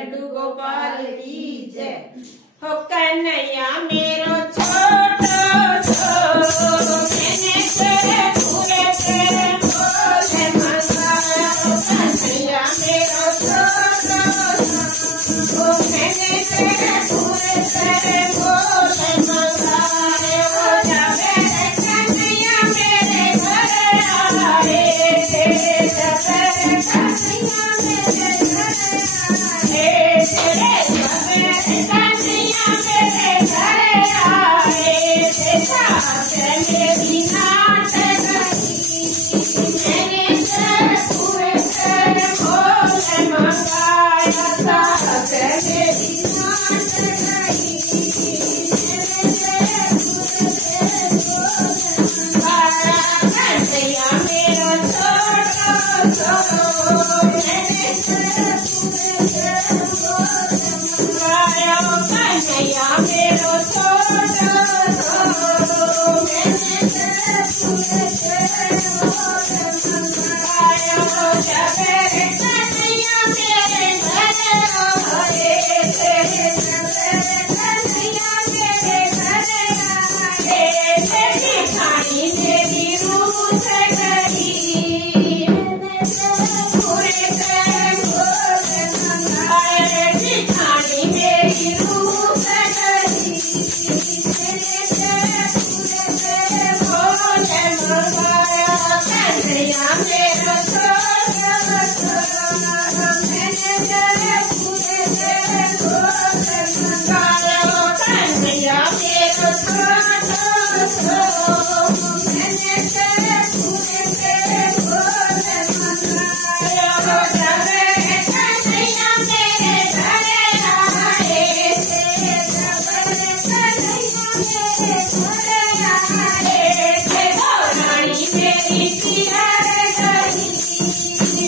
लड्डू गोपाल की जय। हो कन्हैया मेरो छोटो सो, मैंने तेरे पूरे तेरे बोले मंगाया। हो कन्हैया मेरो छोटो सो, मैंने तेरे पूरे तेरे बोले मंगाया। हो जावे कन्हैया मेरे घर आए, तेरे जावे कन्हैया मेरे घर आए, तेरे जावे कन्हैया मेरे घर आए। देखा मेरी नाच गई, मैंने तेरे पूरे तेरे बोले मंगाया। साथ मेरी नाच गई, मैंने तेरे पूरे तेरे बोले मंगाया। कन्हैया मेरो छोटो सो, मैंने तेरे पूरे तेरे बोले मंगाया। कन्हैया मेरो छोटो सो, मैंने तेरे पूरे तेरे बोले मंगाया। जावे कन्हैया मेरे घर आए, तेरे जावे कन्हैया मेरे घर आए। तेरी खानी मेरी रूह से गई, मैंने तेरे पूरे तेरे बोले मंगाए। तेरी खानी मेरी रूह से गई, मैंने तेरे पूरे तेरे बोले मंगाया। कन्हैया मेरो छोटो सो, मैंने तेरे पूरे तेरे बोले मंगाया। कन्हैया मेरो छोटो सो, मैंने तेरे पूरे तेरे बोले मंगाया। हो जावे कन्हैया मेरे घर आए, तेरे जावे कन्हैया मेरे घर आए। देखो रानी मेरी सिहर गई,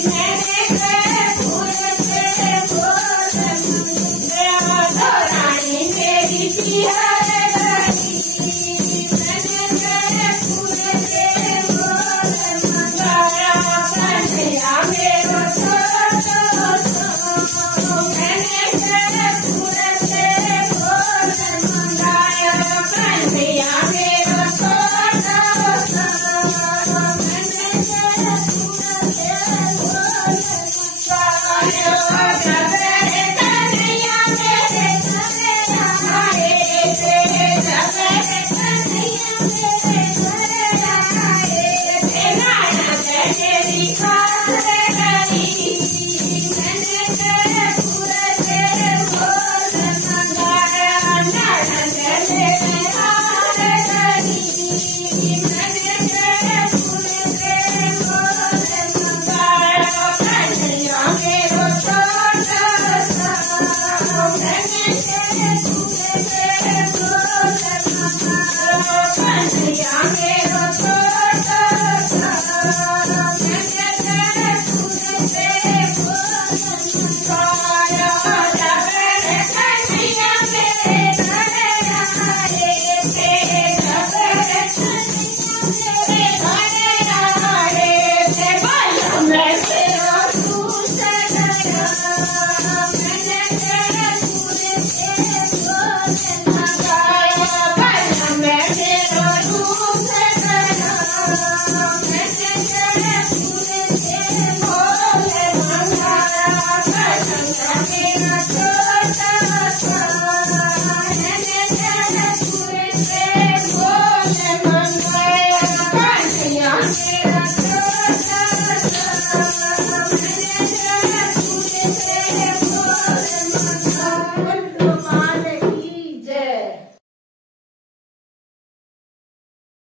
मैंने तेरे पूरे तेरे बोले मंगाया। तो रानी मेरी सिहर गई, मैंने तेरे पूरे तेरे बोले मंगाया। कन्हैया मेरो छोटो सो, मैंने तेरे पूरे तेरे बोले मंगाया। कन्हैया मेरो छोटो सो, मैंने तेरे पूरे तेरे बोले मंगाया। जावे कन्हैया मेरे घर आए, तेरे जावे कन्हैया मेरे घर आए। तेरा नंद तेरी खातिर गई, मैंने तेरे पूरे तेरे बोले मंगाया। नंद मेरे हार गई, मैंने तेरे पूरे तेरे बोले मंगाया। कन्हैया मेरो छोटो सो, मैंने तेरे पूरे तेरे बोले मंगाया। कन्हैया मेरो छोटो सो, मैंने तेरे पूरे तेरे बोले मंगाया। जावे कन्हैया मेरे घर आए, तेरे जावे कन्हैया मेरे घर आए। देखो मैं तेरा रूह से गया, मैंने तेरे पूरे तेरे बोले मंगाया। मैं तेरा रूह से गया, मैंने तेरे पूरे तेरे बोले मंगाया। कन्हैया मेरा छोटो सो, मैंने तेरे पूरे तेरे बोले मंगाया। कन्हैया मेरा छोटो